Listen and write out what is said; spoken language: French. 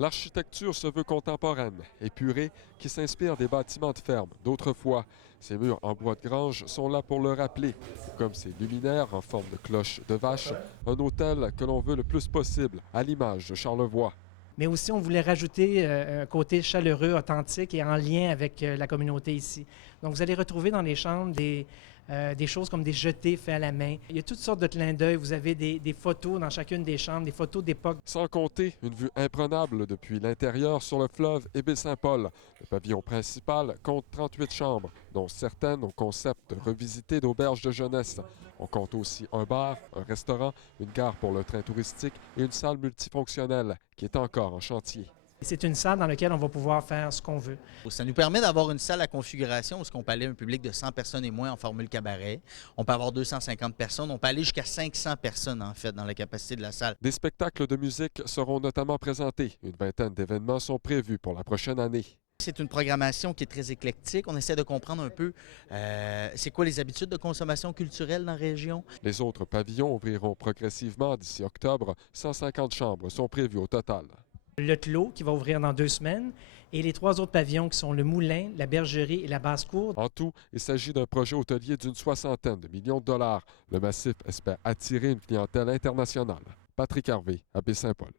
L'architecture se veut contemporaine, épurée, qui s'inspire des bâtiments de ferme d'autrefois. Ces murs en bois de grange sont là pour le rappeler, comme ces luminaires en forme de cloche de vache, un hôtel que l'on veut le plus possible, à l'image de Charlevoix. Mais aussi, on voulait rajouter un côté chaleureux, authentique et en lien avec la communauté ici. Donc, vous allez retrouver dans les chambres des choses comme des jetés faits à la main. Il y a toutes sortes de clins d'œil. Vous avez des photos dans chacune des chambres, des photos d'époque. Sans compter une vue imprenable depuis l'intérieur sur le fleuve et Baie-Saint-Paul. Le pavillon principal compte 38 chambres, dont certaines au concept revisité d'auberge de jeunesse. On compte aussi un bar, un restaurant, une gare pour le train touristique et une salle multifonctionnelle qui est encore en chantier. C'est une salle dans laquelle on va pouvoir faire ce qu'on veut. Ça nous permet d'avoir une salle à configuration où on peut aller à un public de 100 personnes et moins en formule cabaret. On peut avoir 250 personnes. On peut aller jusqu'à 500 personnes, en fait, dans la capacité de la salle. Des spectacles de musique seront notamment présentés. Une vingtaine d'événements sont prévus pour la prochaine année. C'est une programmation qui est très éclectique. On essaie de comprendre un peu c'est quoi les habitudes de consommation culturelle dans la région. Les autres pavillons ouvriront progressivement d'ici octobre. 150 chambres sont prévues au total. Le Clos qui va ouvrir dans 2 semaines et les 3 autres pavillons qui sont le Moulin, la Bergerie et la Basse-Cour. En tout, il s'agit d'un projet hôtelier d'une soixantaine de millions de dollars. Le massif espère attirer une clientèle internationale. Patrick Harvey, à Baie-Saint-Paul.